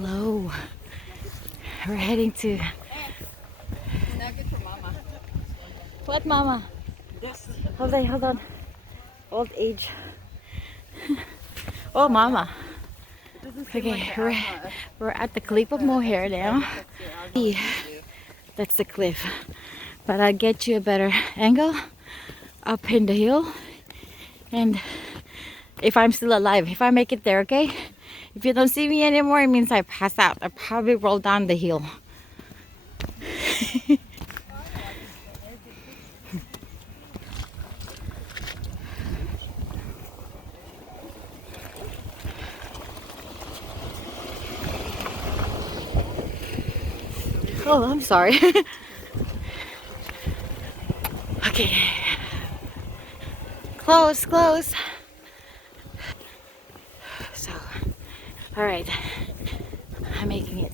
Hello. We're heading to. What, Mama? Hold on, hold on. Old age. Oh, Mama. Okay, we're at the cliff of Moher now. That's the cliff. But I'll get you a better angle up in the hill. And if I'm still alive, if I make it there, okay? If you don't see me anymore, it means I pass out. I probably roll down the hill. Oh, I'm sorry. Okay. Close, close. So, alright. I'm making it.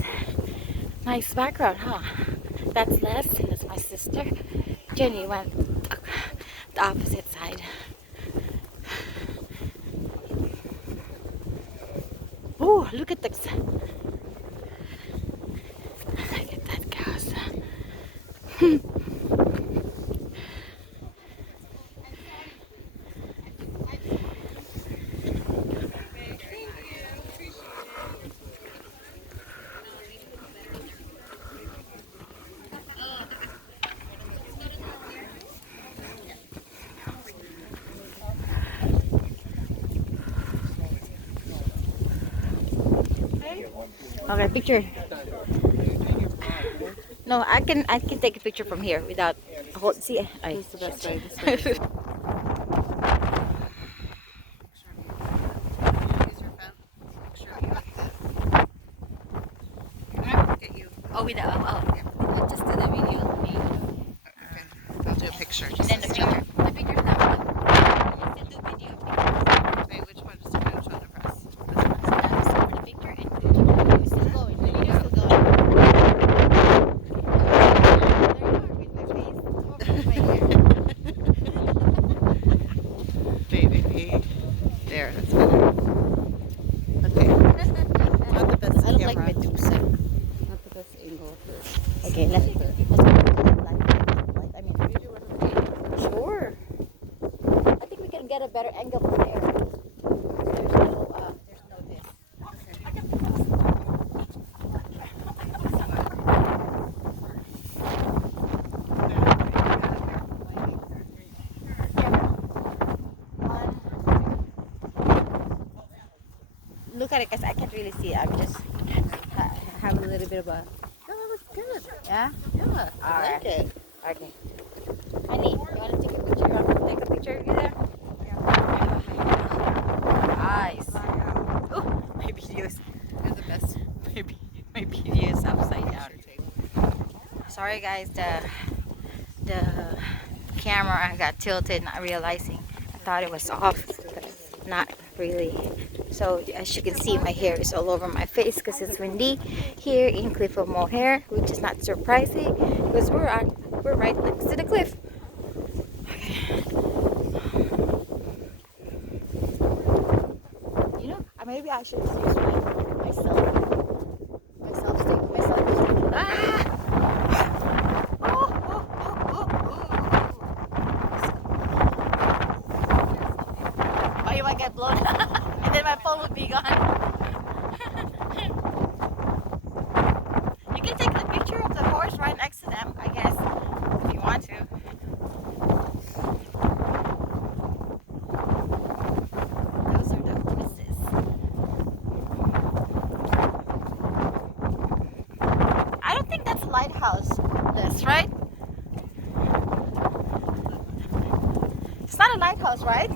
Nice background, huh? That's Les, and that's my sister. Jenny went the opposite side. Oh, look at that gas. Okay, picture. No, I can take a picture from here without hold. See, I. Oh, without. Oh, just do the video. Okay, I'll do a picture. And then the picture. The picture is that one. You still do video. Okay, which one to press? That's for the picture and the video is still going. The video is still going. Baby. There, that's better. Okay. Not the best I look camera. like Medusa. Not the best angle for. Okay, let's put light. I mean, sure. I think we can get a better angle from there. There's no this. Look at it, guys. I can't really see it. I'm just have a little bit of a. No, that looks good. Yeah. Yeah, I like it. Okay. Honey, you want to take a picture? You want to take a picture of you there? Nice. Oh, my videos. You're the best. My video is upside down. Sorry, guys. The camera got tilted, not realizing. I thought it was off, but not really. So as you can see, my hair is all over my face because it's windy here in Cliff of Moher, which is not surprising because we're right next to the cliff. You know, maybe I should just use myself. Ah! Oh, you might get blown. And then my phone would be gone. You can take the picture of the horse right next to them, I guess, if you want to. Those are the horses. I don't think that's a lighthouse. That's right. It's not a lighthouse, right?